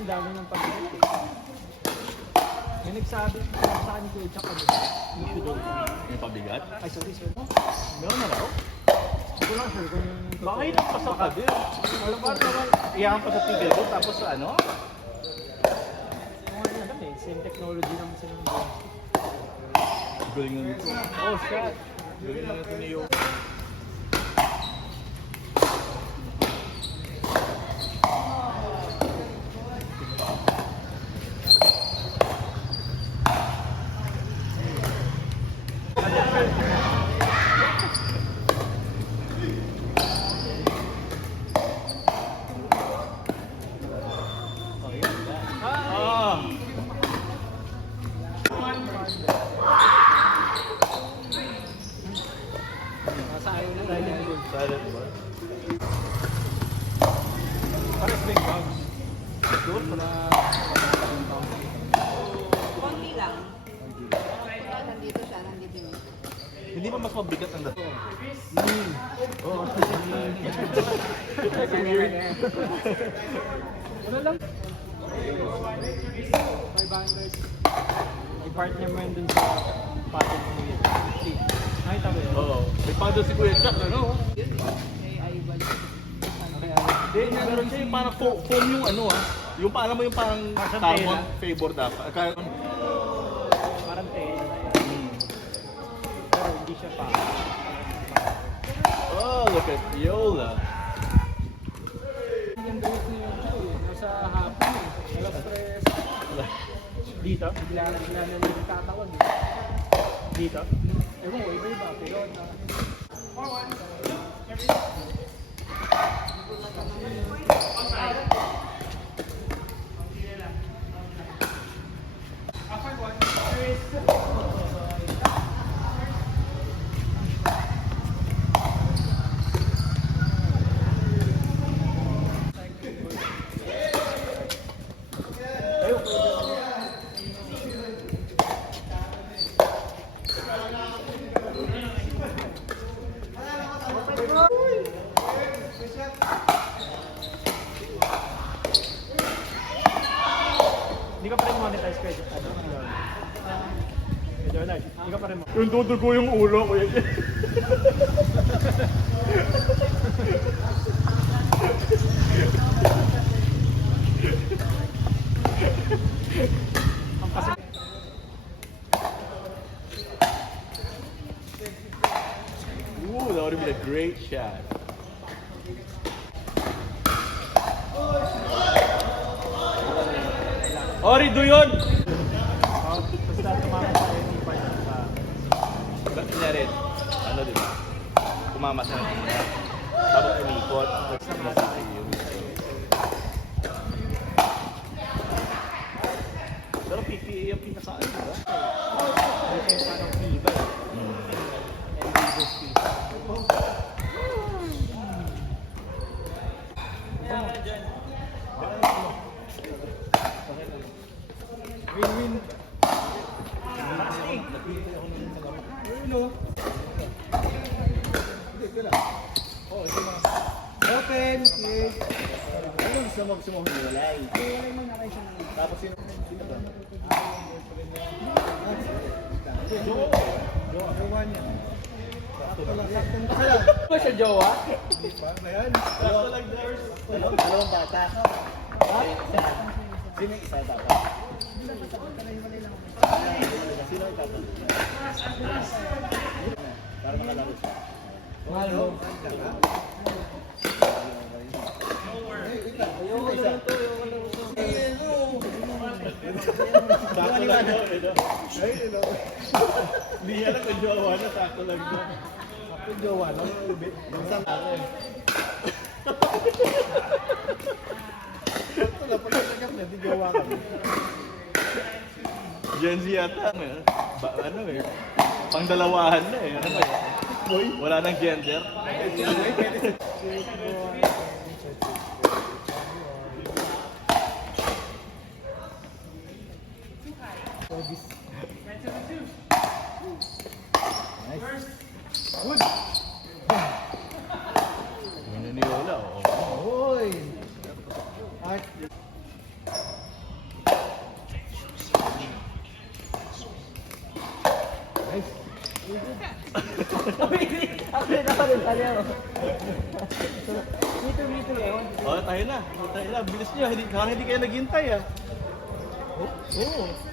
ang dami ng pag-ibig. Yung nagsabi sa akin ko, tsaka issue doon. Yung pabigat? Ay, sorry, sir. Meron na raw? Hindi ko lang sure kung yung... Baka yun ang pasok ka din. Alam ba naman, iyakan pa sa tigil ko, tapos ano? Kung ano alam eh, same technology naman sila ng buwan. Galing na nito. Oh, shit! Galing na nito niyo. Nasa ayaw na tayo ng gold. Silent ba? Parang big bag. Doon pa na. Konti lang. Kaya nandito siya, nandito yun. Hindi ba mas mabigat ang dato? Oo. Ano lang? 500. May partner mo yun dun sa pattern mo yun. Nakita mo yun? Oo. May paddle si Kuya Chuck, ano? May ayubal. Hindi, meron siya yung parang foam yung ano ah. Yung alam mo yung parang Parang carbon tela. favor dapat. Parang tela na yun. Pero hindi siya pa. Oh, look at Yola. Yung dawit niya yun, nasa hapon eh. Walang stress. Dito? Bigla na nagtatawag eh. Dito? Ewan ko, iba-iba. Pero hindi ka pa rin monetize pwede. Medyo large. Hindi ka pa rin mo. Yung dudugo yung ulo, Kuya Chuck. Ang kasi. Ooh, that would have been a great shot. Ori, do yun! Basta tumama tayo yung partner sa... Ba't nangyari? Ano, di ba? Kumama siya ng una. Tapos umikot. Pero PPA yung pinaka-ano, di ba? Ito yung parang FIBA. And Vivo speed. Win-win. Open, please. Ano gusto mo hiwalay? Hiwalay mo na kayo siya. Tapos sino ba? Jowa niya. Sakto lang. Ba siya jowa? Ba yan? Dalawang bata. Isa. Sino yung isa bata? Sino yung bata? Para makalaro siya. Mahal mo. Sakto lang yun. Hindi yan ang jowa na, sakto lang yun. Ako jowa, no? Minsan ako eh. Ito na pala nagap na, di jowa kami. Gen Z yata, ano eh. Pangdalawahan na eh. Ano ba yun? Wala nang gender. Yun ni Lola, oh. Hoy! Art. Nice. Ako na ako rin tayo. Meter, ewan. Oh, tayo na. Bilis nyo. Hindi kayo naghintay ah. Oh.